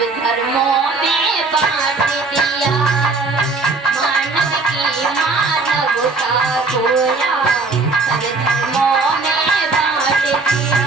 धर्मों में बांट दिया, मानव की मानवता खोया, सब धर्मों में बांट दिया।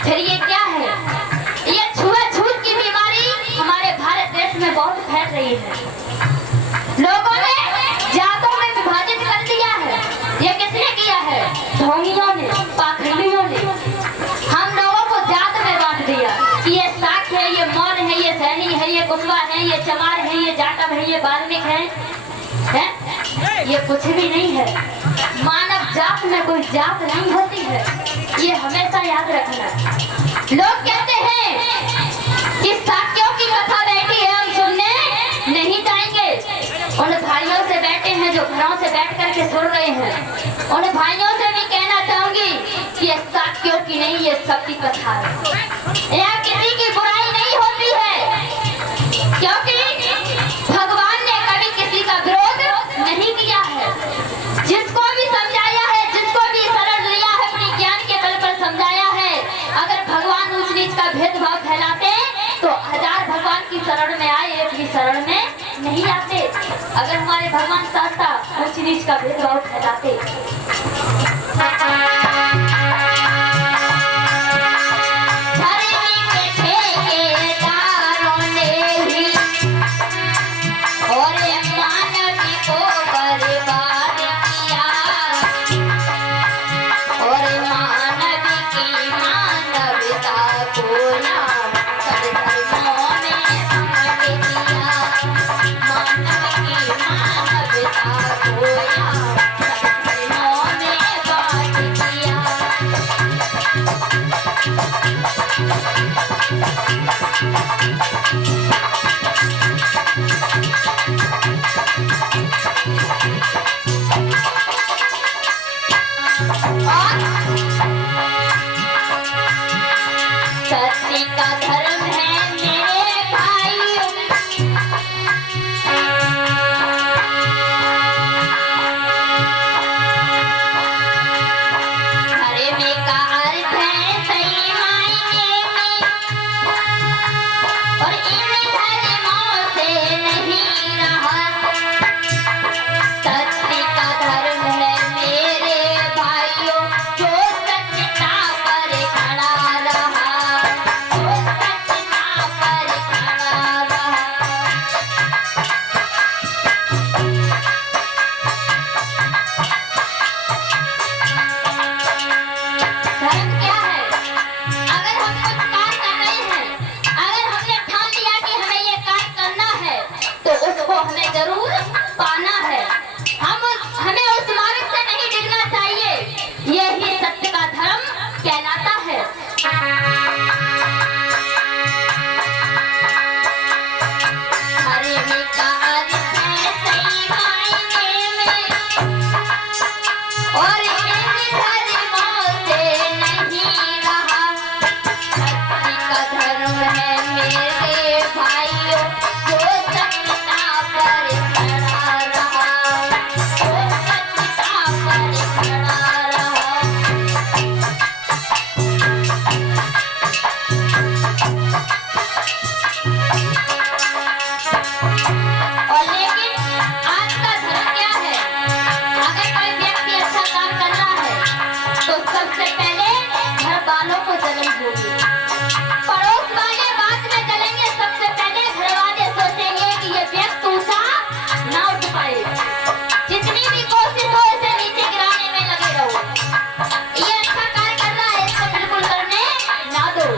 फिर ये क्या है? ये छुआछूत की बीमारी हमारे भारत देश में बहुत फैल रही है। लोगों ने जातों में विभाजित कर दिया है। ये किसने किया है? ढोंगियों ने, पाखंडियों ने। हम लोगों को जात में बांट दिया कि ये साख है, ये मौर्य है, ये सैनी है, ये कुशवा है, ये चमार है, ये जाटव है, ये वाल्मीकि है? ये कुछ भी नहीं है। मानव जात में कोई जात नहीं होती है, ये हमेशा याद रखना। लोग कहते हैं कि साक्यों की कथा बैठी है, हम सुनने नहीं जाएंगे। उन भाइयों से बैठे हैं जो घरों से बैठ करके सुन रहे हैं, उन भाइयों से भी कहना चाहूंगी कि ये साक्यों की नहीं, ये सबकी कथा है। यहाँ किसी की बुराई नहीं होती है, क्योंकि भगवान ने कभी किसी का विरोध नहीं किया है। जिसको भी समझाया है, जिसको भी शरण लिया है, अपने ज्ञान के बल पर समझाया है। अगर भगवान ऊंच नीच का भेदभाव फैलाते तो हजार भगवान की शरण में आए, एक भी शरण में नहीं आते। अगर हमारे भगवान शास्त्रा ऊंच नीच का भेदभाव फैलाते। सत्य का धर्म है मेरे भाइयों, धर्म का अर्थ है सही मायने में, और इन धर्मों से नहीं रहा। सत्य का धर्म है मेरे भाइयों, जो सत्यता पर खड़ा रहा, जो सत्यता पर खड़ा रहा। धर्म क्या है? अगर हम कुछ कार्य कर रहे हैं, अगर हमने ठान लिया कि हमें ये कार्य करना है, तो उसको हमें जरूर पाना है। हमें उस मार्ग से नहीं डिगना चाहिए। यही सत्य का धर्म कहलाता है। धर्म का अर्थ है सही मायने में, और इन धर्मों से नहीं रहा। सत्य का धर्म है मेरे भाइयों, जो सत्यता पर खड़ा रहा, जो सत्यता पर खड़ा रहा। और लेकिन आज का धर्म क्या है? अगर कोई व्यक्ति अच्छा काम कर रहा है तो सबसे पहले घर वालों को जलन होगी, पड़ोस वाले बाद में जलेंगे, सबसे पहले घर वाले सोचेंगे कि ये व्यक्ति ऊंचा ना उठ पाए। जितनी भी कोशिश हो इसे नीचे गिराने में लगे रहो। ये अच्छा कार्य कर रहा है, इसको बिल्कुल करने ना दो।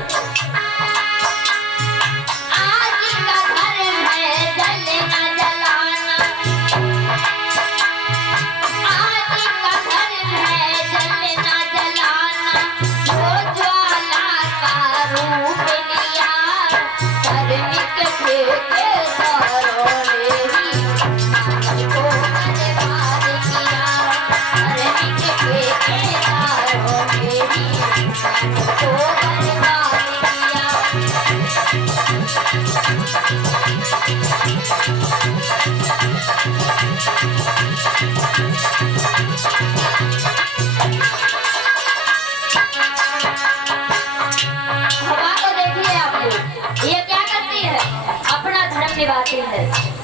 निभाती है,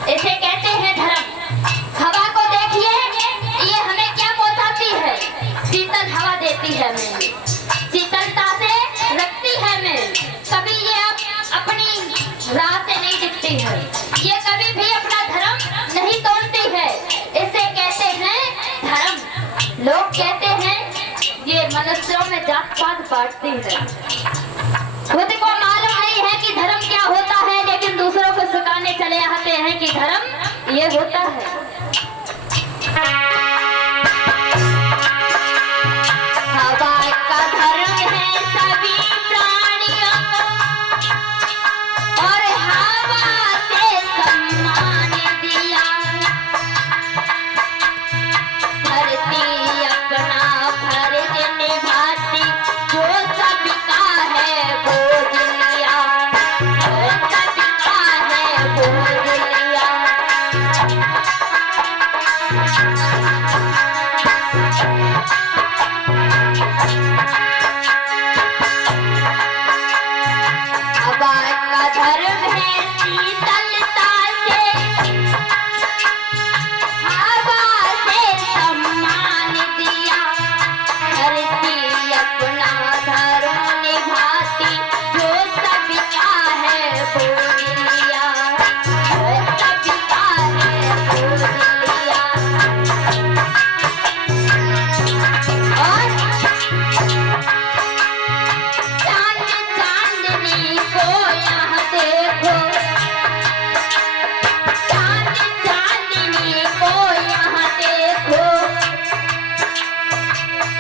इसे कहते हैं धर्म। हवा को देखिए, ये हमें क्या पहुंचाती है? शीतल हवा देती है हमें, शीतलता से रखती है हमें। कभी ये अपनी राह से नहीं दिखती है, ये कभी भी अपना धर्म नहीं तोड़ती है, इसे कहते हैं धर्म। लोग कहते हैं ये मनुष्यों में जात पात बांटती है। खुद को मालूम नहीं है कि धर्म क्या होता है, लेकिन दूसरों को सिखाने चले आते हैं कि धर्म ये होता है। हवा का धर्म है सभी प्राणियों को, और हवा से सम्मान दिया। धरती अपना फर्ज निभाती, जो सबका है बोझ लिया, जो सबका है बोझ लिया। हवा का धर्म है शीतलता से, हवा से सम्मान दिया। धरती अपना धर्म निभाती, जो सबका है बोझ लिया, जो सबका है बोझ लिया। और चांद चांदनी को यहाँ देखो, चांद चांदनी को यहाँ देखो,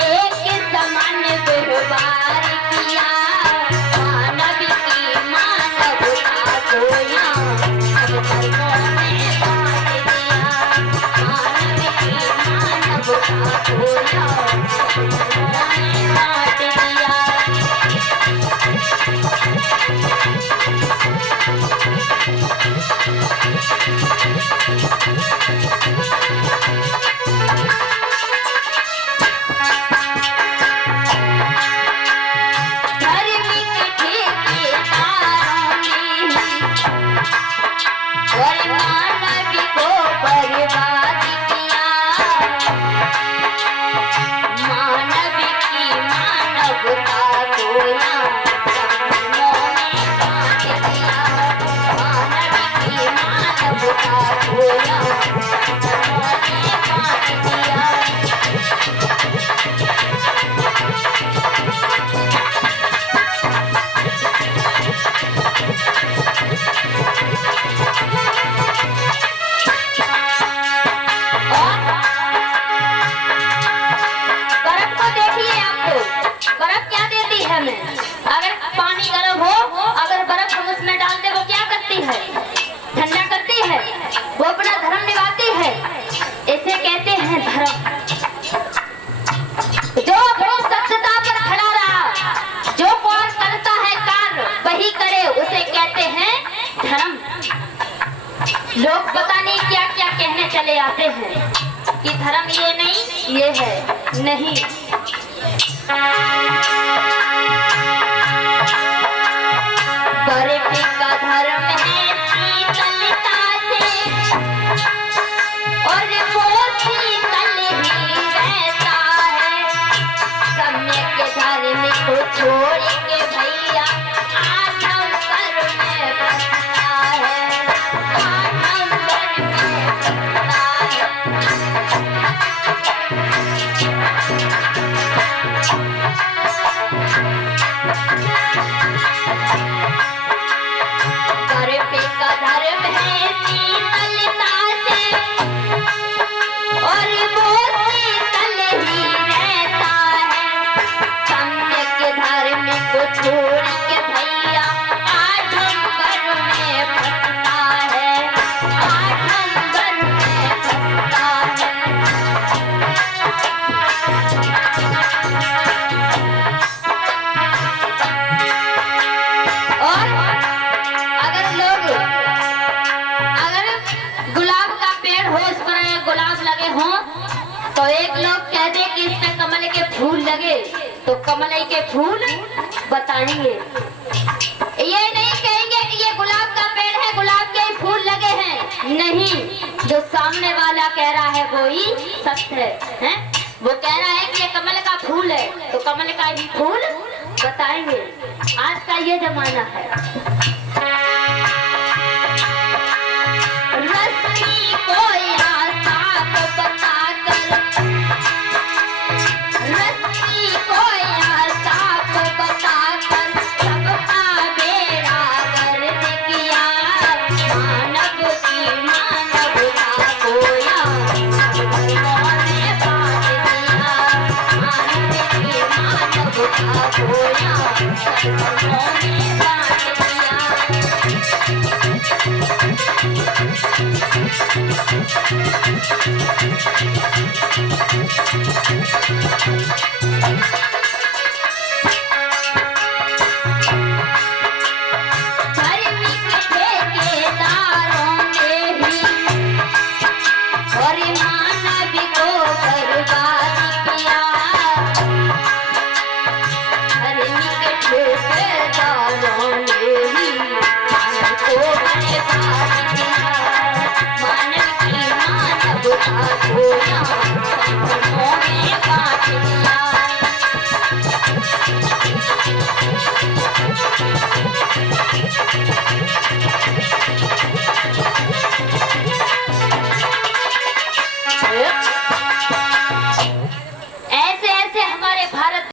एक समान व्यवहार किया। मानव की मानवता को यहाँ सब धर्मों में बांट दिया। मानव की मानवता को यहाँ सब धर्मों में बांट दिया। धार्मिक ठेकेदारों ने और मानव को बर्बाद किया। मानव की मानवता को यहाँ धर्मों में बांट दिया। मानव की मानवता को यहाँ धर्मों में बांट दिया। बर्फ को देखिए आप लोग, बर्फ क्या देती है हमें? अगर पानी गर्म हो, अगर बर्फ हम उसमें डाल दे, वो क्या करती है? ठंडा करती है, वो अपना धर्म निभाती है। इसे कहते हैं धर्म। जो अपनी सत्यता पर खड़ा रहा, जो कौन करता है कार्य वही करे, उसे कहते हैं धर्म। लोग पता नहीं क्या क्या कहने चले आते हैं कि धर्म ये नहीं, ये है नहीं। बर्फ का धर्म है शीतलता से, और वो शीतल ही रहता है। सम्यक धर्म को छोड़ के भैया आडंबर में बसता है, आडंबर में बसता है। बर्फ का धर्म है शीतलता से, और वो शीतल ही रहता है। सम्यक धर्म कमल के फूल बताएंगे। ये नहीं कहेंगे कि ये गुलाब का पेड़ है, गुलाब के फूल लगे हैं, नहीं, जो सामने वाला कह रहा है वो ही सत्य है। वो कह रहा है कि ये कमल का फूल है, तो कमल का भी फूल बताएंगे। आज का ये जमाना है। रश्मि को साफ बताकर, रश्मि को साफ बताकर सबका बेड़ा गर्द किया। मानव की मानवता खोया, उन्होंने बांट दिया। मानव की मानवता खोया, उन्होंने बांट दिया। मानव की मानवता खोया,